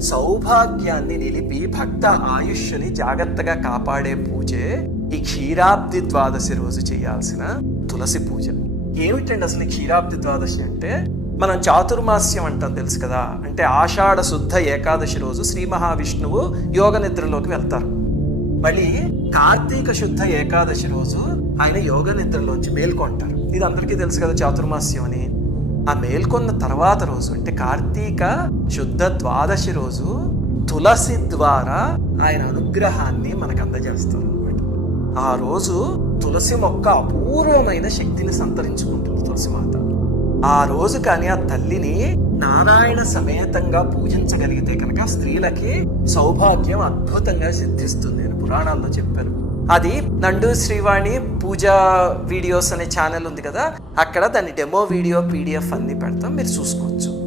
సౌభాగ్యాన్ని నిలిపి భక్త ఆయుష్ని జాగ్రత్తగా కాపాడే పూజే ఈ క్షీరాబ్ది ద్వాదశి రోజు చేయాల్సిన తులసి పూజ. ఏమిటండి అసలు క్షీరాబ్ది ద్వాదశి అంటే? మనం చాతుర్మాస్యం అంటాం తెలుసు కదా. అంటే ఆషాఢ శుద్ధ ఏకాదశి రోజు శ్రీ మహావిష్ణువు యోగ నిద్రలోకి వెళ్తారు. మళ్ళీ కార్తీక శుద్ధ ఏకాదశి రోజు ఆయన యోగ నిద్రలోంచి మేల్కొంటారు. ఇది అందరికీ తెలుసు కదా చాతుర్మాస్యం అని. ఆ మేల్కొన్న తర్వాత రోజు అంటే కార్తీక శుద్ధ ద్వాదశి రోజు తులసి ద్వారా ఆయన అనుగ్రహాన్ని మనకు అందజేస్తారు అనమాట. ఆ రోజు తులసి మొక్క అపూర్వమైన శక్తిని సంతరించుకుంటుంది తులసిమాత. ఆ రోజు కానీ ఆ తల్లిని నారాయణ సమేతంగా పూజించగలిగితే కనుక స్త్రీలకి సౌభాగ్యం అద్భుతంగా సిద్ధిస్తుంది అని పురాణాల్లో చెప్పారు. అది నండు శ్రీవాణి పూజా వీడియోస్ అనే ఛానల్ ఉంది కదా, అక్కడ దాని డెమో వీడియో PDF అన్ని పెడతాం, మీరు చూసుకోవచ్చు.